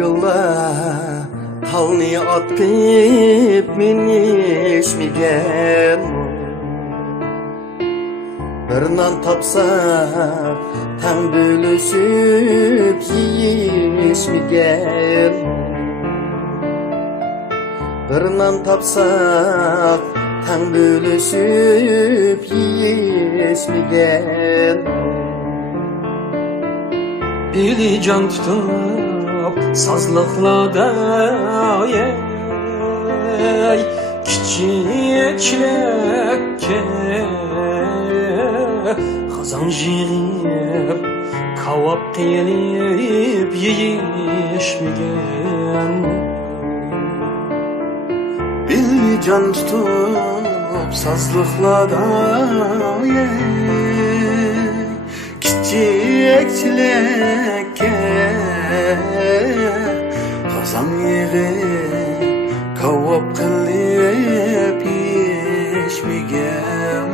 yolla talni atkıp minişmigen bir nan tapsak tan bölüşüp yiyişmigen bir nan tapsak tan bölüşüp yiyişmigen Biri can tutup sazlıklarda Kiçik çilekke Kazan jirip Kavap gelip yiyişmigen Biri can tutup sazlıklarda Kiçik çilekke Kazan yigip Kavap kılıp yiyişmigen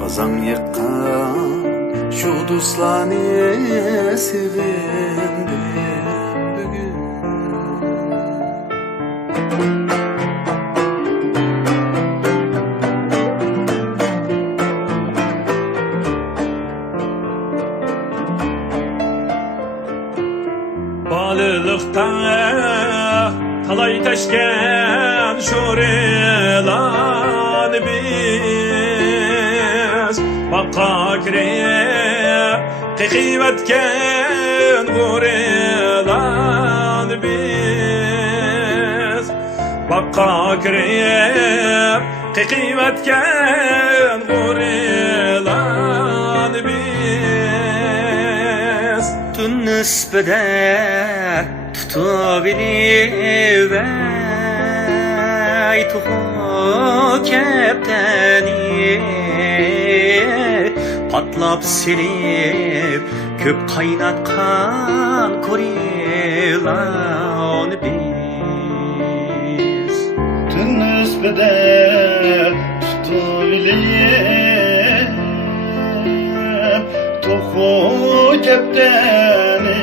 Kazan yıkkan şu dostlarını sevindim bugün Balılıkta talay teşken şorelan biz Bakka kireye kıymetken vurelan biz Bakka kireye kıymetken vurelan biz Tün nispede tutabilir ey tuhu kepteni patlap silip köp kaynatkan korilan biz Tün nispede tutabilir tuhu kepteni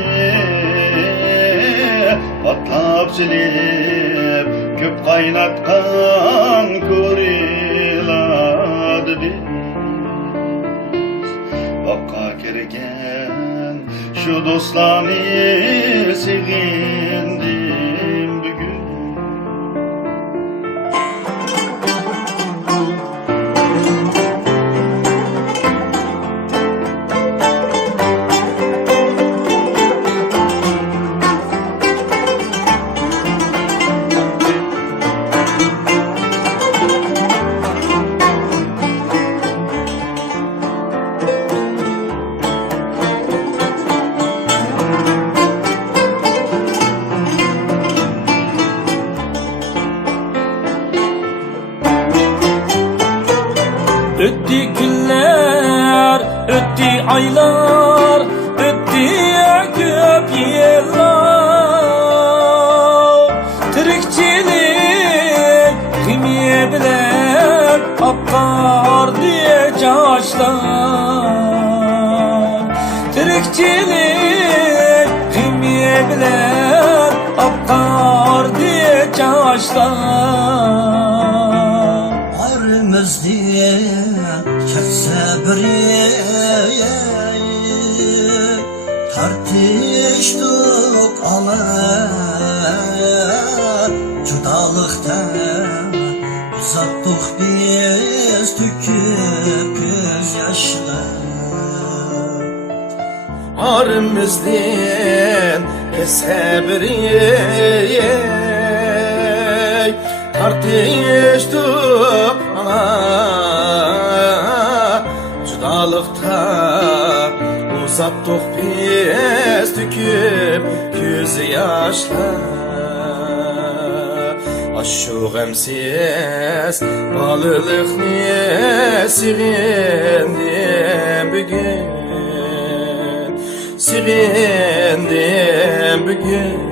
patlap silip köp kaynatkan kuriladı biz Vakka kergen şu dostlarını sevindim bugün Öttü günler, öttü aylar, öttü köp yıllar Tirikçilik kimiye bilen akar diye yaşlar Tirikçilik kimiye bilen akar diye yaşlar Aramızdan çıksa biri tartıştık alar Judalıktan uzattık biz tüküp göz yaşlar Aramızdan kesebri tartıştık Judalıkta uzattık biz tüküp göz yaşlar Aşu gemsiz balılıkni sevindim bugün Sevindim bugün